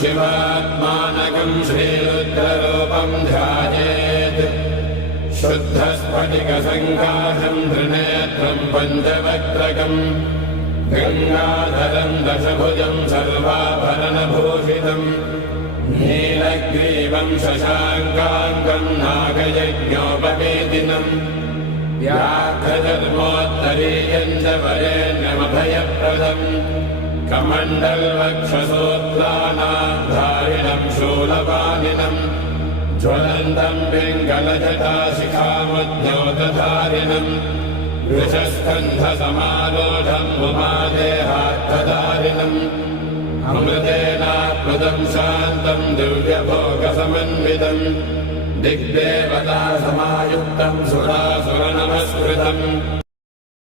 शिवात्मानकम् श्रीरुद्ररूपम् ध्यायेत् शुद्धस्फटिकसङ्काशम् त्रिनेत्रम् पञ्चवक्त्रकम् गङ्गाधरम् दशभुजम् सर्वाभरणभूषितम् नीलग्रीवम् शशाङ्काङ्कम् नागयज्ञोपवेदिनम् व्याघ्रधर्मोत्तरीयम् च वरेण्यमभयप्रदम् कमण्डलवक्षसूत्राणाधारिणम् शूलपाणिनम् ज्वलन्तम् पिङ्गलजटाशिखामद्योतधारिणम् वृषस्कन्धसमारूढम् उमादेहार्थधारिणम् अमृतेनात्मदम् शान्तम् दिव्यभोगसमन्वितम् दिग्देवतासमायुक्तम् सुरासुरनमस्कृतम्